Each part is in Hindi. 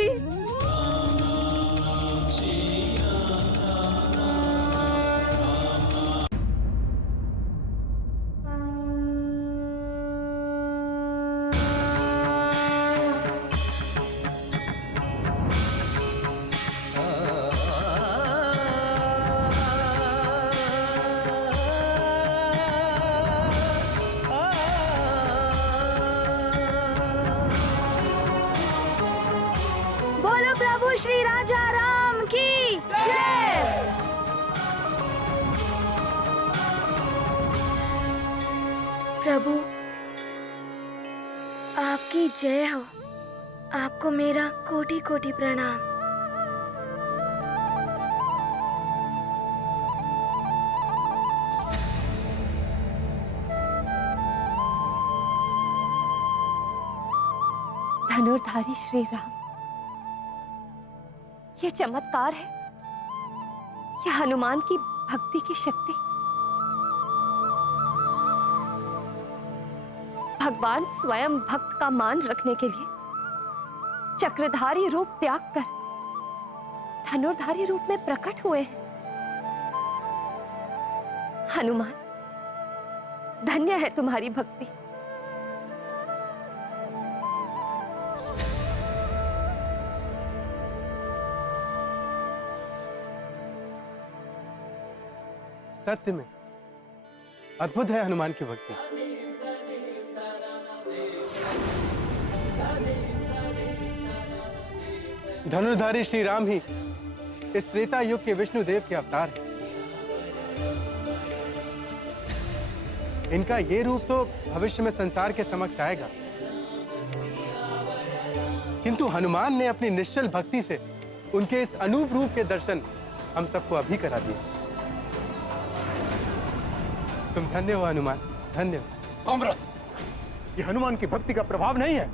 अंजलि। बोलो प्रभु श्री राजा राम की जय। प्रभु आपकी जय हो। आपको मेरा कोटि कोटि प्रणाम। धनुर्धारी श्री राम, ये चमत्कार है, ये हनुमान की भक्ति की शक्ति। भगवान स्वयं भक्त का मान रखने के लिए चक्रधारी रूप त्याग कर धनुर्धारी रूप में प्रकट हुए हैं। हनुमान, धन्य है तुम्हारी भक्ति। सत्य में अद्भुत है हनुमान की भक्ति। धनुर्धारी श्री राम ही इस त्रेता युग के विष्णुदेव के अवतार हैं। इनका ये रूप तो भविष्य में संसार के समक्ष आएगा, किंतु हनुमान ने अपनी निश्चल भक्ति से उनके इस अनूप रूप के दर्शन हम सबको अभी करा दिए। तुम धन्य हो हनुमान, धन्य हो। अमृत, ये हनुमान की भक्ति का प्रभाव नहीं है।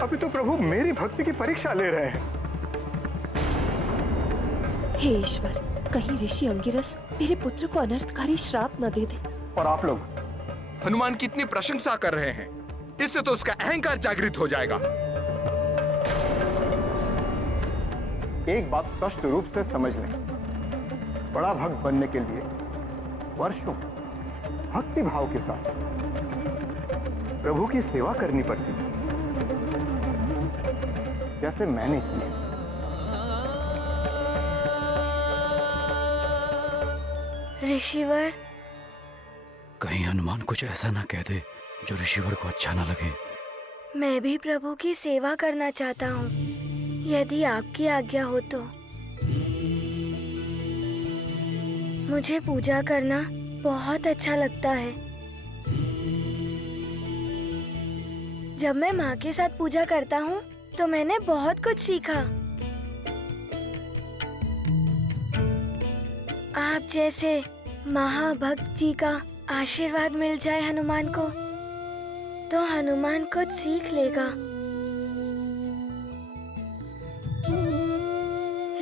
अपितु प्रभु मेरी भक्ति की परीक्षा ले रहे हैं। हे ईश्वर, कहीं ऋषि अंगिरस मेरे पुत्र को अनर्थकारी श्राप न दे दे। और आप लोग हनुमान की इतनी प्रशंसा कर रहे हैं, इससे तो उसका अहंकार जागृत हो जाएगा। एक बात स्पष्ट रूप से समझ लें, बड़ा भक्त बनने के लिए वर्षों भक्ति भाव के साथ प्रभु की सेवा करनी पड़ती है, जैसे मैंने की है। ऋषिवर, कहीं हनुमान कुछ ऐसा ना कह दे जो ऋषिवर को अच्छा ना लगे। मैं भी प्रभु की सेवा करना चाहता हूँ, यदि आपकी आज्ञा हो तो। मुझे पूजा करना बहुत अच्छा लगता है। जब मैं माँ के साथ पूजा करता हूँ तो मैंने बहुत कुछ सीखा। आप जैसे महाभक्त जी का आशीर्वाद मिल जाए हनुमान को, तो हनुमान कुछ सीख लेगा।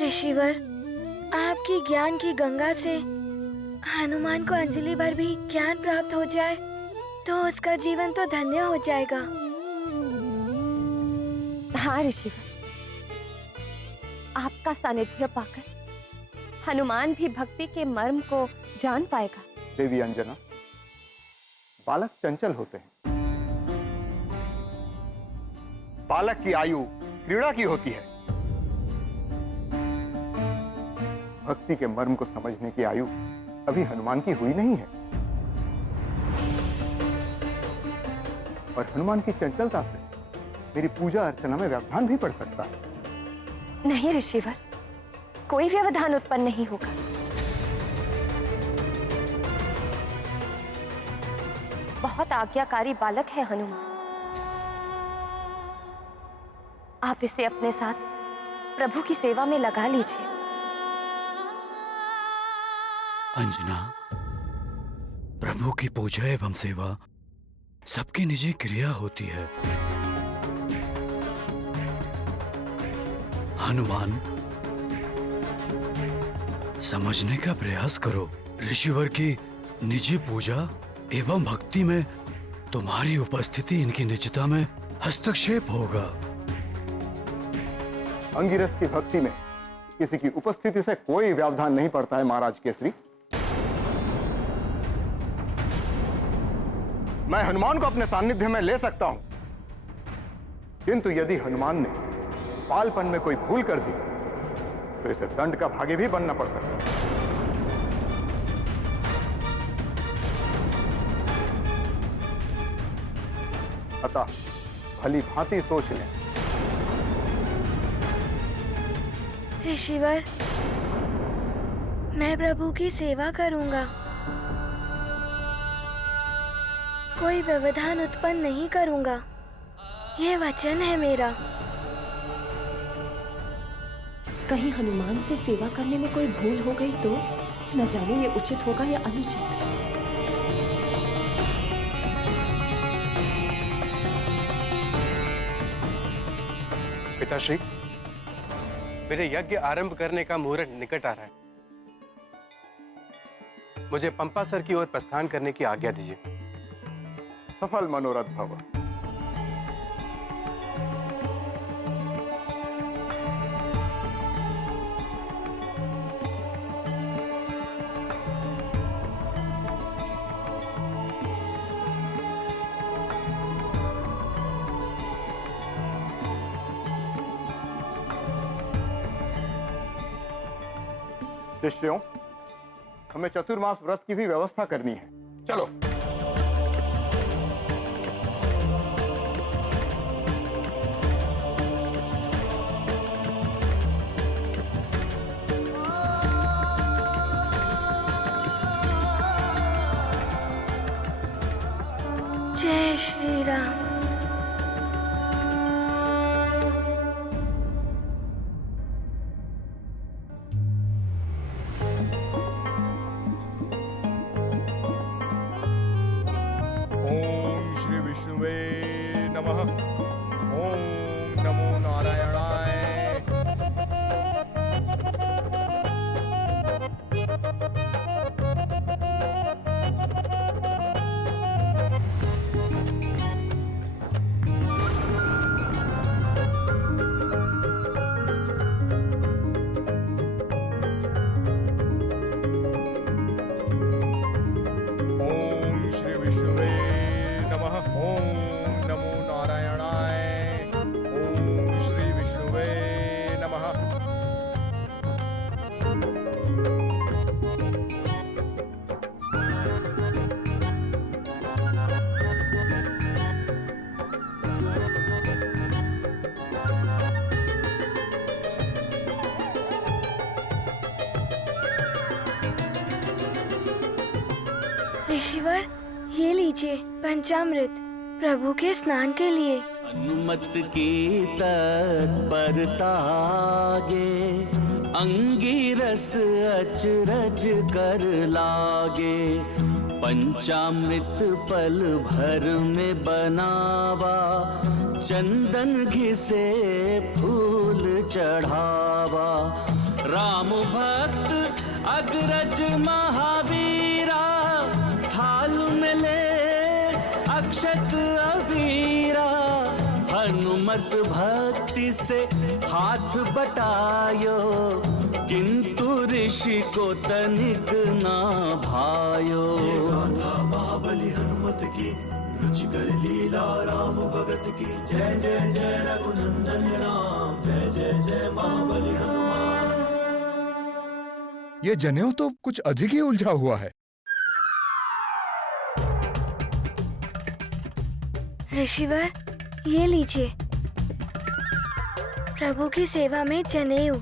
ऋषिवर, आपकी ज्ञान की गंगा से हनुमान को अंजलि भर भी ज्ञान प्राप्त हो जाए तो उसका जीवन तो धन्य हो जाएगा। हाँ ऋषिवर, आपका सानिध्य पाकर हनुमान भी भक्ति के मर्म को जान पाएगा। देवी अंजना, बालक चंचल होते हैं। बालक की आयु क्रीड़ा की होती है। भक्ति के मर्म को समझने की आयु अभी हनुमान की हुई नहीं है, और हनुमान की चंचलता से मेरी पूजा अर्चना में व्यवधान भी पड़ सकता है। नहीं ऋषिवर, कोई व्यवधान उत्पन्न नहीं होगा। बहुत आज्ञाकारी बालक है हनुमान। आप इसे अपने साथ प्रभु की सेवा में लगा लीजिए। अंजना, प्रभु की पूजा एवं सेवा सबकी निजी क्रिया होती है। हनुमान, समझने का प्रयास करो। ऋषिवर की निजी पूजा एवं भक्ति में तुम्हारी उपस्थिति इनकी निजता में हस्तक्षेप होगा। अंगिरस की भक्ति में किसी की उपस्थिति से कोई व्यवधान नहीं पड़ता है महाराज केसरी। मैं हनुमान को अपने सानिध्य में ले सकता हूं, किंतु यदि हनुमान ने पालपन में कोई भूल कर दी तो इसे दंड का भागी भी बनना पड़ सकता है। अतः भली भांति सोच लें। ऋषिवर, मैं प्रभु की सेवा करूंगा, कोई व्यवधान उत्पन्न नहीं करूंगा, ये वचन है मेरा। कहीं हनुमान से सेवा करने में कोई भूल हो गई तो न जाने ये उचित होगा या अनुचित। पिताश्री, मेरे यज्ञ आरंभ करने का मुहूर्त निकट आ रहा है। मुझे पंपासर की ओर प्रस्थान करने की आज्ञा दीजिए। सफल मनोरथ भव। शिष्यों, हमें चतुर्मास व्रत की भी व्यवस्था करनी है। चलो। जय श्री राम। ओम श्री विष्णुवे नमः। ओम नमो नारायणाय। ओम श्री विष्णुवे नमः। ओम नमो नारायणाय। ओम श्री विष्णुवे नमः। ऋषिवर, ये लीजिए पंचामृत प्रभु के स्नान के लिए। अनुमत की तत्परता आगे, अंगिरस अचरज कर लागे। पंचामृत पल भर में बनावा, चंदन घिसे फूल चढ़ावा। राम भक्त अग्रज महावीरा, थाल में ले अक्षत अबीरा। हनुमत भक्ति से हाथ बटायो, किंतु ऋषि को तनिक ना भायो। महाबली हनुमत की, रुचिकर लीला राम भगत की। जय जय जय रघुनंदन राम, जय जय जय महाबली हनुमान। ये जनेऊ तो कुछ अधिक ही उलझा हुआ है। ऋषिवर, ये लीजिए प्रभु की सेवा में जनेऊ।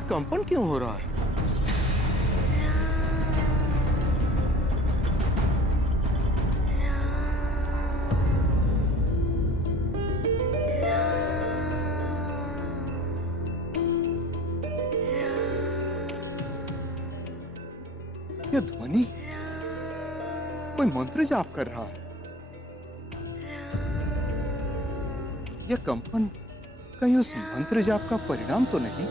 ये कंपन क्यों हो रहा है? ये ध्वनि कोई मंत्र जाप कर रहा है। यह कंपन कहीं उस मंत्र जाप का परिणाम तो नहीं?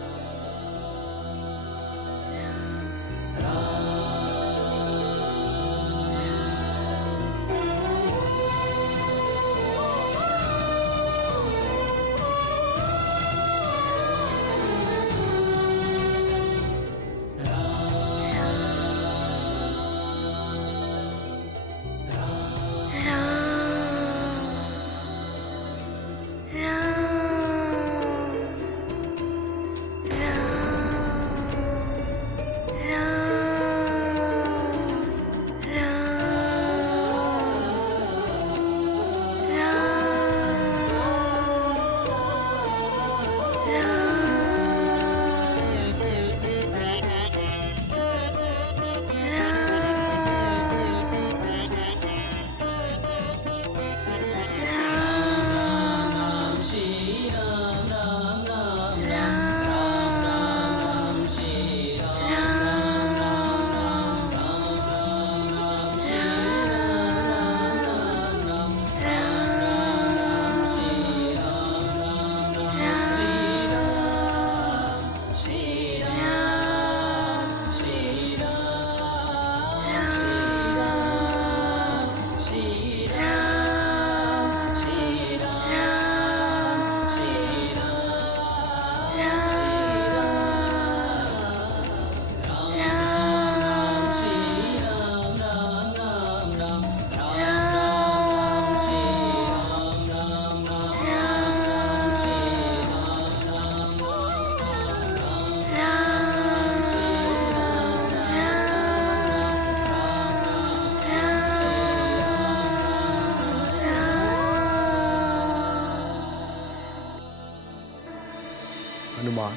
हनुमान,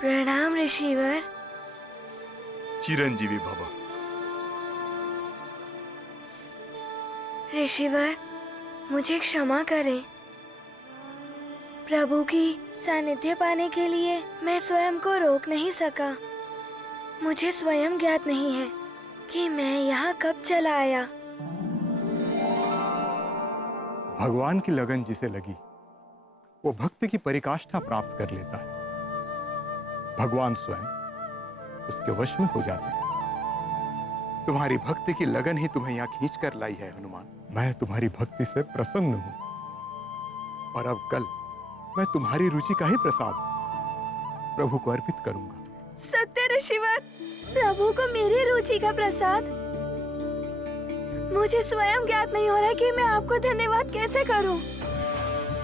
प्रणाम ऋषिवर। चिरंजीवी भव। ऋषिवर, मुझे क्षमा करें। प्रभु की सानिध्य पाने के लिए मैं स्वयं को रोक नहीं सका। मुझे स्वयं ज्ञात नहीं है कि मैं यहाँ कब चला आया। भगवान की लगन जिसे लगी वो भक्ति की परिकाष्ठा प्राप्त कर लेता है। भगवान स्वयं उसके वश में हो जाते हैं। तुम्हारी भक्ति की लगन ही तुम्हें यहाँ खींच कर लाई है हनुमान। मैं तुम्हारी भक्ति से प्रसन्न हूं और अब कल मैं तुम्हारी रुचि का ही प्रसाद प्रभु को अर्पित करूंगा। सत्य ऋषिवर, प्रभु को मेरी रुचि का प्रसाद। मुझे स्वयं ज्ञात नहीं हो रहा कि मैं आपको धन्यवाद कैसे करूं।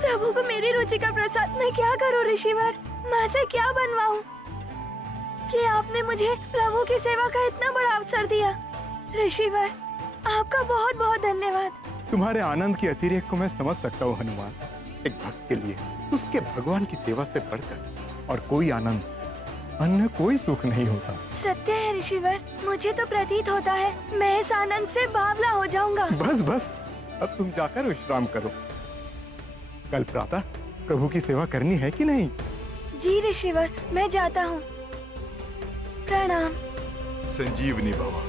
प्रभु को मेरी रुचि का प्रसाद मैं क्या करूं ऋषिवर? माँ से क्या बनवाऊं कि आपने मुझे प्रभु की सेवा का इतना बड़ा अवसर दिया। ऋषिवर, आपका बहुत बहुत धन्यवाद। तुम्हारे आनंद की अतिरेक को मैं समझ सकता हूँ हनुमान। एक भक्त के लिए उसके भगवान की सेवा से बढ़कर और कोई आनंद, अन्य कोई सुख नहीं होता। सत्य है ऋषिवर, मुझे तो प्रतीत होता है मैं इस आनंद से बावला हो जाऊंगा। बस बस, अब तुम जाकर विश्राम करो। कल प्रातः प्रभु की सेवा करनी है कि नहीं? जी ऋषिवर, मैं जाता हूँ। प्रणाम। संजीवनी भव।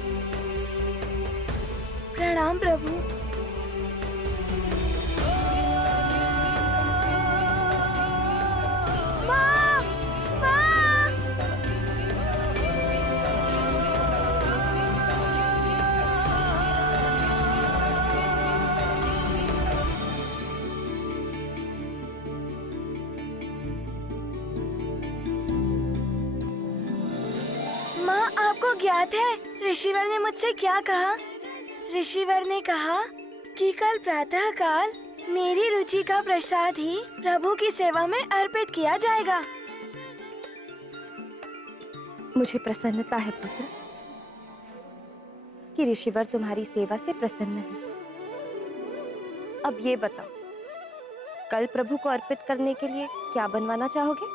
प्रणाम प्रभु। माँ! माँ! माँ, आपको ज्ञात है ऋषिवर ने मुझसे क्या कहा? ऋषिवर ने कहा कि कल प्रातः काल मेरी रुचि का प्रसाद ही प्रभु की सेवा में अर्पित किया जाएगा। मुझे प्रसन्नता है पुत्र कि ऋषिवर तुम्हारी सेवा से प्रसन्न है। अब ये बताओ, कल प्रभु को अर्पित करने के लिए क्या बनवाना चाहोगे?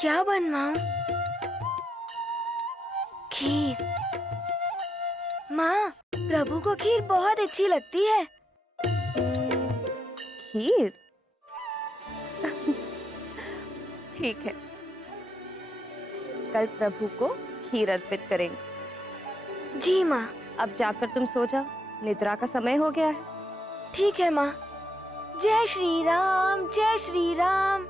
क्या बनवाऊं? खीर। माँ, प्रभु को खीर बहुत अच्छी लगती है। खीर? ठीक है, कल प्रभु को खीर अर्पित करेंगे। जी माँ। अब जाकर तुम सो जाओ, निद्रा का समय हो गया है। ठीक है माँ। जय श्री राम, जय श्री राम।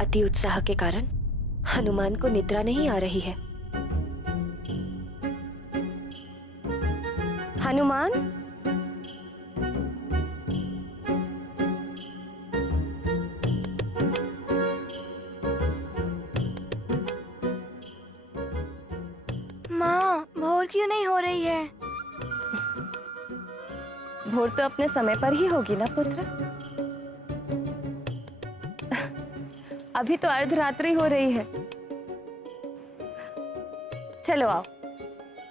अति उत्साह के कारण हनुमान को निद्रा नहीं आ रही है। हनुमान, माँ, भोर क्यों नहीं हो रही है? भोर तो अपने समय पर ही होगी ना पुत्र। अभी तो अर्धरात्रि हो रही है। चलो आओ,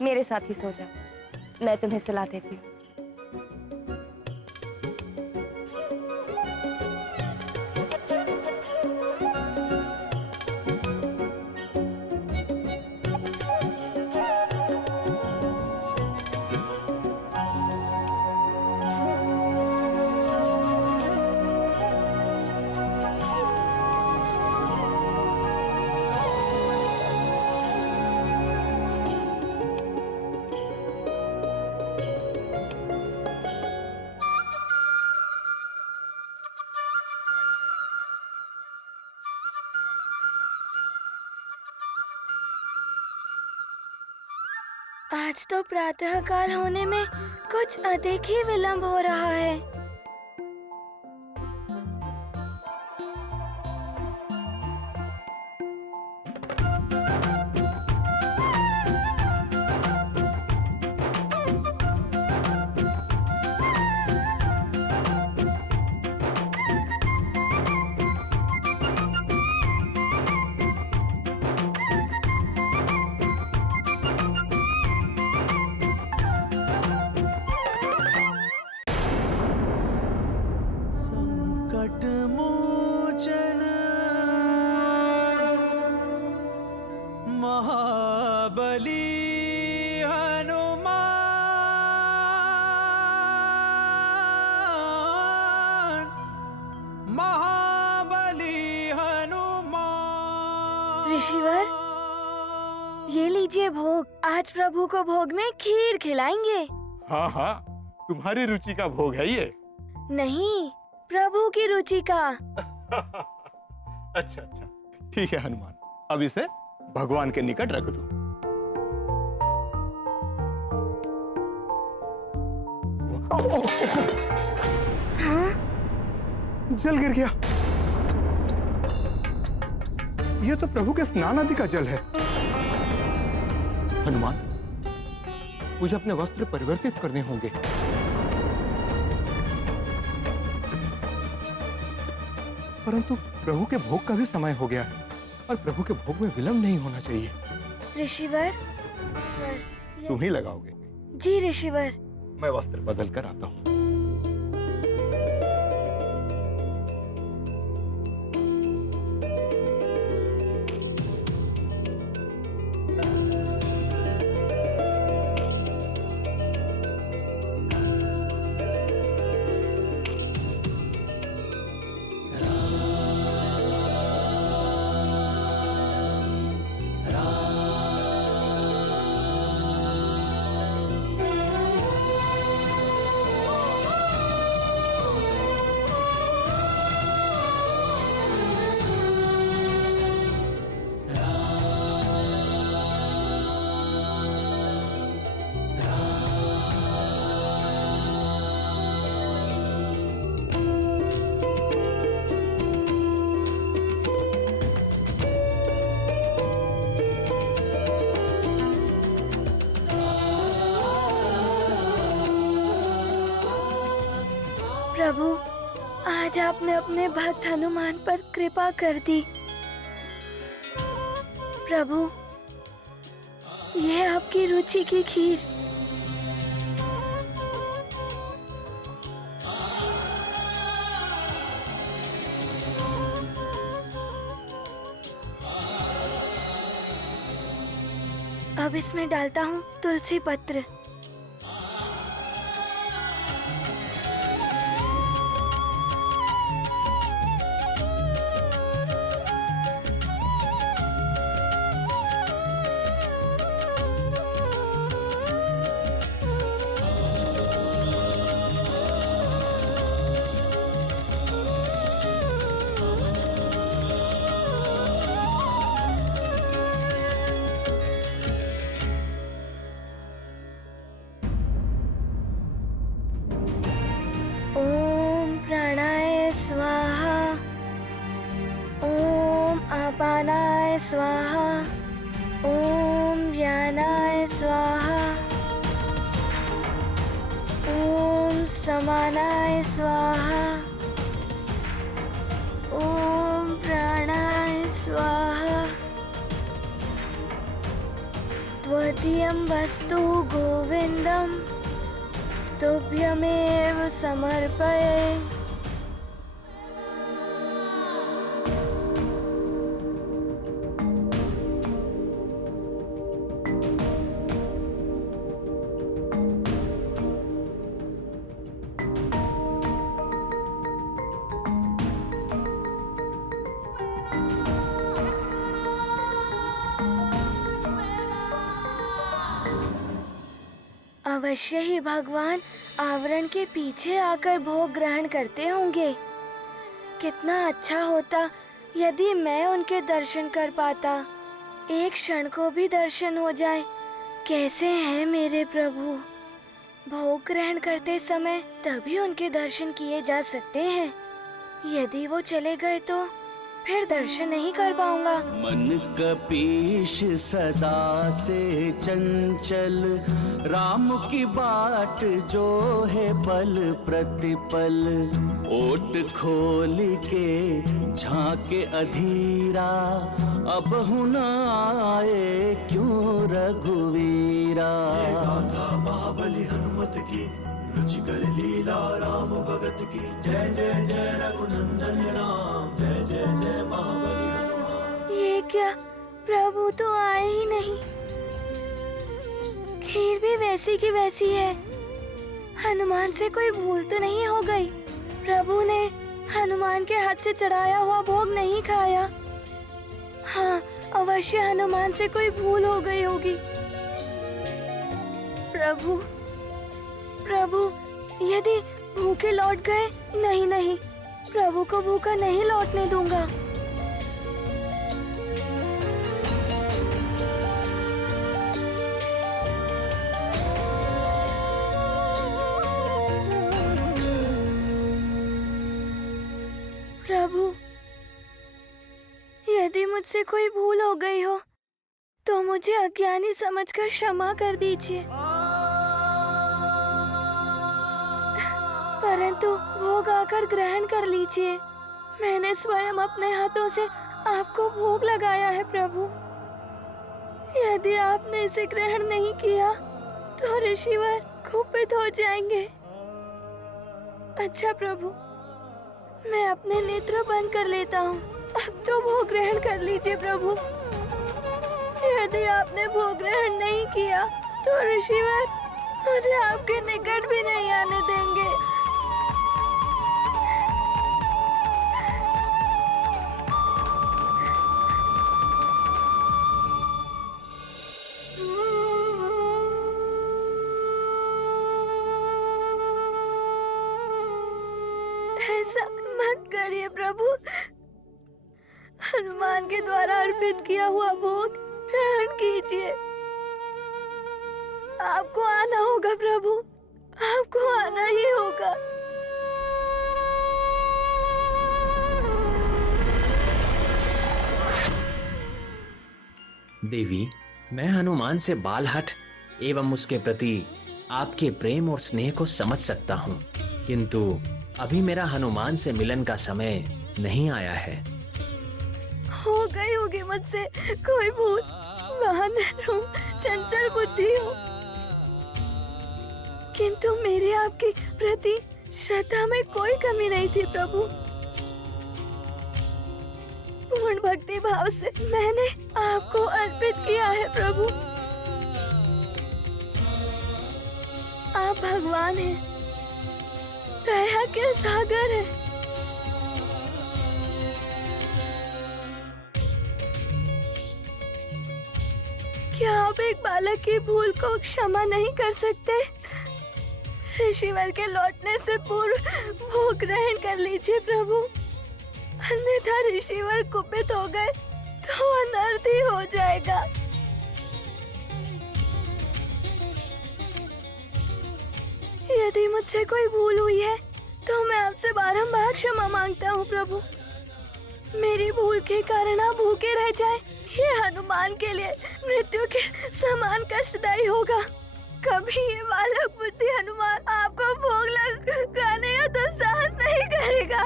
मेरे साथ ही सो जाओ, मैं तुम्हें सुला देती हूँ। आज तो प्रातः काल होने में कुछ अधिक ही विलंब हो रहा है। संकट मोचन महाबली हनुमान, महाबली हनुमान। ऋषिवर, ये लीजिए भोग। आज प्रभु को भोग में खीर खिलाएंगे। हाँ हाँ, तुम्हारी रुचि का भोग है ये। नहीं, प्रभु की रुचि का। अच्छा अच्छा, ठीक है हनुमान, अब इसे भगवान के निकट रख दो। हाँ? जल गिर गया। ये तो प्रभु के स्नान आदि का जल है। हनुमान, मुझे अपने वस्त्र परिवर्तित करने होंगे। परंतु प्रभु के भोग का भी समय हो गया है और प्रभु के भोग में विलंब नहीं होना चाहिए। ऋषिवर, तुम ही लगाओगे? जी ऋषिवर। मैं वस्त्र बदल कर आता हूँ। प्रभु, आज आपने अपने भक्त हनुमान पर कृपा कर दी। प्रभु, यह आपकी रुचि की खीर। अब इसमें डालता हूँ तुलसी पत्र। ओम प्राणाय स्वाहा, ओम अपानाय स्वाहा, ओम व्यानाय स्वाहा, ओम समानाय स्वाहा, ओम प्राणाय स्वाहा। त्वदीयं वस्तु गोविंदम तुभ्यमेव समर्पये। अवश्य ही भगवान आवरण के पीछे आकर भोग ग्रहण करते होंगे। कितना अच्छा होता यदि मैं उनके दर्शन कर पाता। एक क्षण को भी दर्शन हो जाए। कैसे हैं मेरे प्रभु? भोग ग्रहण करते समय तभी उनके दर्शन किए जा सकते हैं। यदि वो चले गए तो फिर दर्शन नहीं कर पाऊंगा। मन कपीश सदा से चंचल, राम की बाट जो है पल प्रतिपल। ओट खोल के झांके अधीरा, अब हुन आए क्यों रघुवीरा। गाथा महाबली हनुमत की, रुचिकर लीला राम भगत की। जय जय जय रघुनंदन राम, जय जय जय महाबली हनुमान। ये क्या, प्रभु तो आए ही नहीं। खीर भी वैसी की वैसी है। हनुमान से कोई भूल तो नहीं हो गई? प्रभु ने हनुमान के हाथ से चढ़ाया हुआ भोग नहीं खाया। हाँ, अवश्य हनुमान से कोई भूल हो गई होगी। प्रभु, प्रभु, यदि भूखे लौट गए, नहीं नहीं, प्रभु को भूखा नहीं लौटने दूंगा। प्रभु, यदि मुझसे कोई भूल हो गई हो तो मुझे अज्ञानी समझकर क्षमा कर दीजिए, परंतु भोग आकर ग्रहण कर लीजिए। मैंने स्वयं अपने हाथों से आपको भोग लगाया है प्रभु। यदि आपने इसे ग्रहण नहीं किया तो ऋषिवर कुपित हो जाएंगे। अच्छा प्रभु, मैं अपने नेत्र बंद कर लेता हूँ। अब तो भोग ग्रहण कर लीजिए प्रभु। यदि आपने भोग ग्रहण नहीं किया तो ऋषिवर मुझे आपके निकट भी नहीं आने देंगे। ऐसा मत करिए प्रभु। हनुमान के द्वारा अर्पित किया हुआ भोग ग्रहण कीजिए। आपको आना होगा प्रभु, आपको आना ही होगा। देवी, मैं हनुमान से बालहठ एवं उसके प्रति आपके प्रेम और स्नेह को समझ सकता हूँ, किंतु अभी मेरा हनुमान से मिलन का समय नहीं आया है। हो गई होगी मुझसे कोई भूल, बहादुर हूँ, चंचल बुद्धि हूँ, किंतु मेरे आपके प्रति श्रद्धा में कोई कमी नहीं थी प्रभु। पूर्ण भक्ति भाव से मैंने आपको अर्पित किया है प्रभु। आप भगवान हैं, दया के सागर हैं। क्या आप एक बालक की भूल को क्षमा नहीं कर सकते? ऋषिवर के लौटने से पूर्व भोग ग्रहण कर लीजिए प्रभु, अन्यथा ऋषिवर कुपित हो गए तो अनर्थ ही हो जाएगा। यदि मुझसे कोई भूल हुई है तो मैं आपसे बारंबार क्षमा मांगता हूँ प्रभु। मेरी भूल के कारण आप भूखे रह जाए, ये हनुमान के लिए मृत्यु के समान कष्टदायी होगा। कभी ये बालक बुद्धि हनुमान आपको भोग लगाने का तो साहस नहीं करेगा।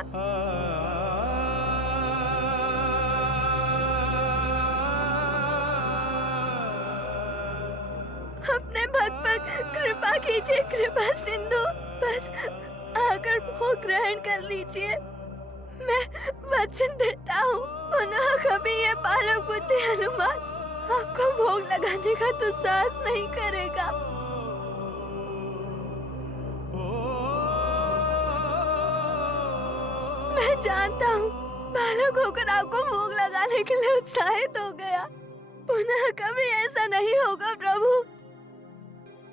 अपने भक्त पर कृपा कीजिए, कृपा सिंधु, बस आकर भोग ग्रहण कर लीजिए। मैं वचन देता हूँ, पुनः कभी ये बालक बुद्धि हनुमान आपको भोग लगाने का तो साहस नहीं करेगा। मैं जानता हूँ बालक होकर आपको भोग लगाने के लिए उत्साहित हो गया। पुनः कभी ऐसा नहीं होगा प्रभु।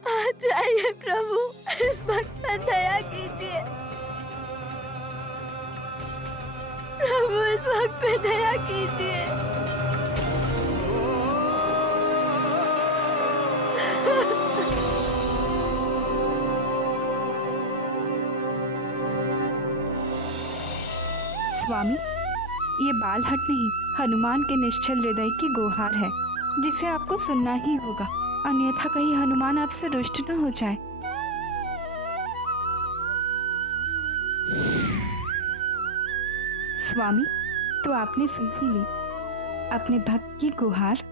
आ जाइए प्रभु, इस भक्त पर दया कीजिए प्रभु, इस भक्त पे दया कीजिए। स्वामी, ये बालहट नहीं, हनुमान के निश्चल हृदय की गुहार है, जिसे आपको सुनना ही होगा, अन्यथा कहीं हनुमान आपसे रुष्ट न हो जाए। स्वामी, तो आपने सुन ही ली अपने भक्त की गुहार।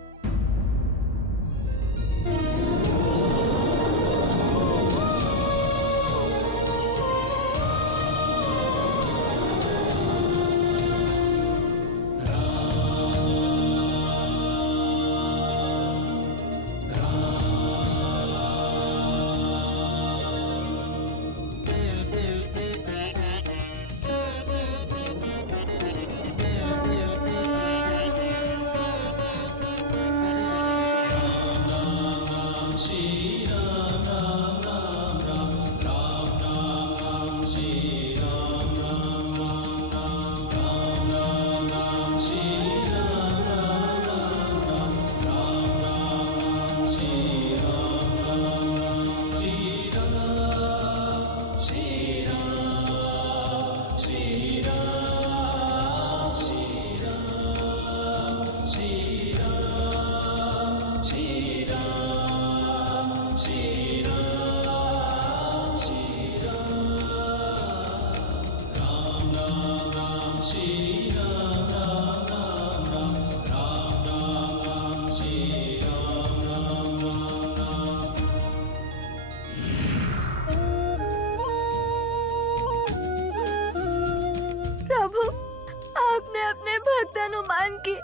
हनुमान की